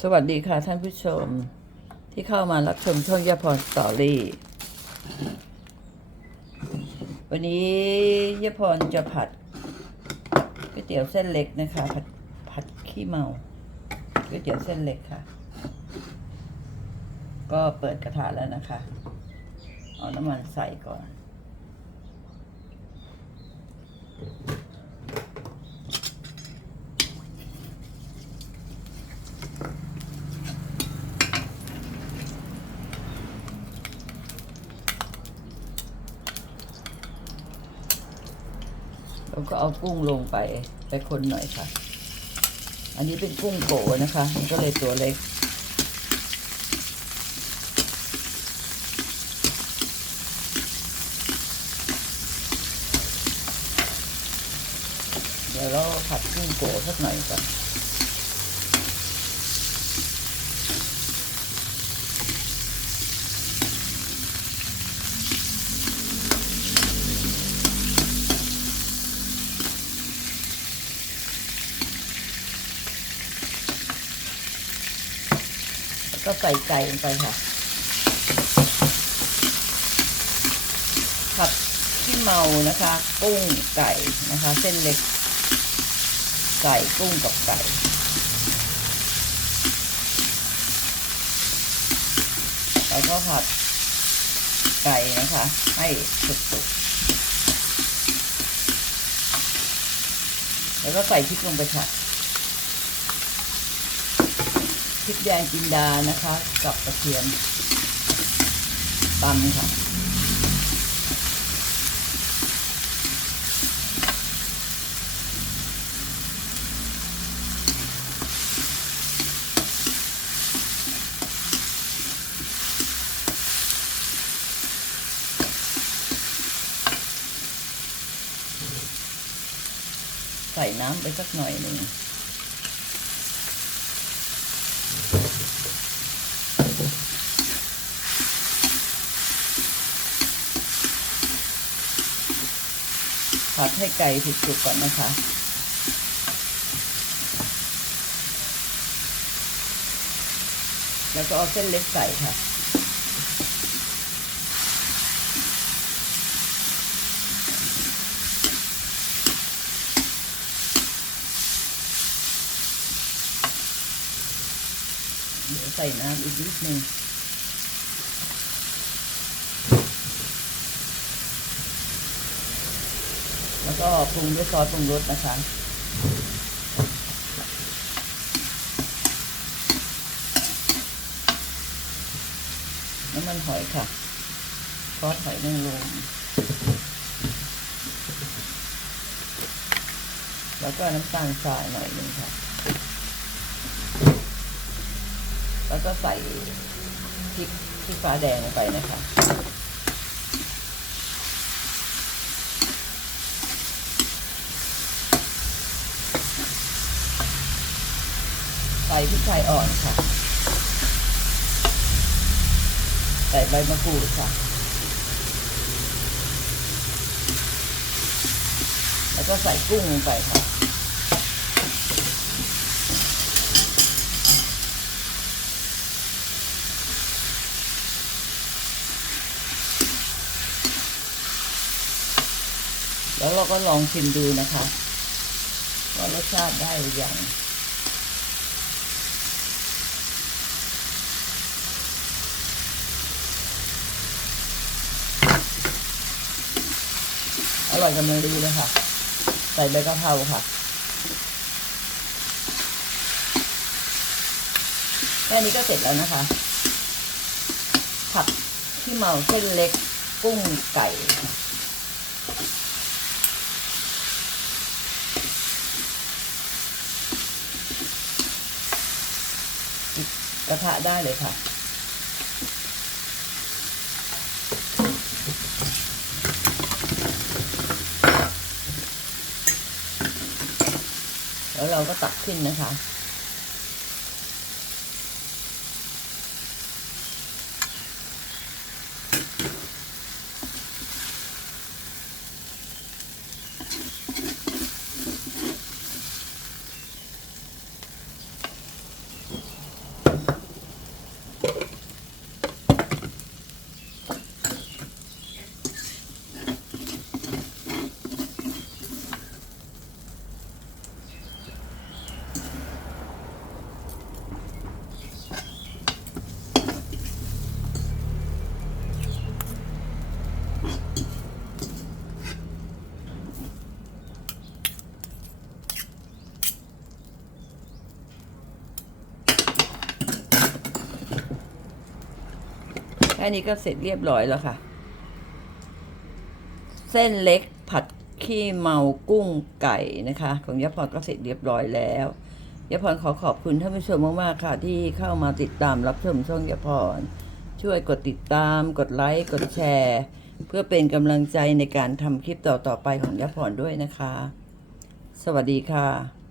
สวัสดีค่ะท่านผู้ชมที่เข้ามารับชมช่องยาพรสตอรี่ วันนี้ยาพรจะผัดก๋วยเตี๋ยวเส้นเล็กนะคะ ผัดผัดขี้เมาก๋วยเตี๋ยวเส้นเล็กค่ะ ก็เปิดกระทะแล้วนะคะ เอาน้ำมันใส่ก่อน แล้วก็เอากุ้งลงไปไปคนหน่อยค่ะ อันนี้เป็นกุ้งโกนะคะ มันก็เลยตัวเล็กเดี๋ยวเราผัดกุ้งโกสักหน่อยก่อน ก็ใส่ไก่ลงไปค่ะ ผัดขี้เมานะคะ กุ้งไก่นะคะ เส้นเล็ก ไก่กุ้งกับไก่แล้วก็ผัดไก่นะคะ ให้สุกๆแล้วก็ใส่พริกลงไปค่ะ พริกแดงจินดานะคะ กับกระเทียมตำค่ะใส่น้ำไปสักหน่อยหนึ่ง ผัดให้ไก่สุกๆก่อนนะคะ แล้วก็เอาเส้นเล็กใส่ค่ะเดี๋ยวใส่น้ำอีกนิดนึง แล้วก็ปรุงด้วยซอสปรุงรสนะคะน้ำมันหอยค่ะซอสหอยนางรมแล้วก็น้ำตาลทรายหน่อยหนึ่งค่ะ แล้วก็ใส่พริกพริกฟ้าแดงลงไปนะคะ พริกไทยอ่อนค่ะ ใส่ใบมะกรูดค่ะ แล้วก็ใส่กุ้งลงไปค่ะแล้วเราก็ลองชิมดูนะคะว่ารสชาติได้หรือยัง อร่อยกำลังดีเลยค่ะ ใส่ใบกะเพราค่ะ แค่นี้ก็เสร็จแล้วนะคะ ผัดที่เมาเส้นเล็กกุ้งไก่กระทะได้เลยค่ะ แล้วเราก็ตักขึ้นนะคะ ค่นี้ก็เสร็จเรียบร้อยแล้วค่ะ เส้นเล็กผัดขี้เมากุ้งไก่นะคะ ของยะพรก็เสร็จเรียบร้อยแล้วยะพรขอขอบคุณท่านผู้ชมมากๆค่ะ ที่เข้ามาติดตามรับชมช่องยะพรช่วยกดติดตาม กดไลค์ กดแชร์ เพื่อเป็นกำลังใจในการทำคลิปต่อๆไปของยะพรด้วยนะคะ สวัสดีค่ะ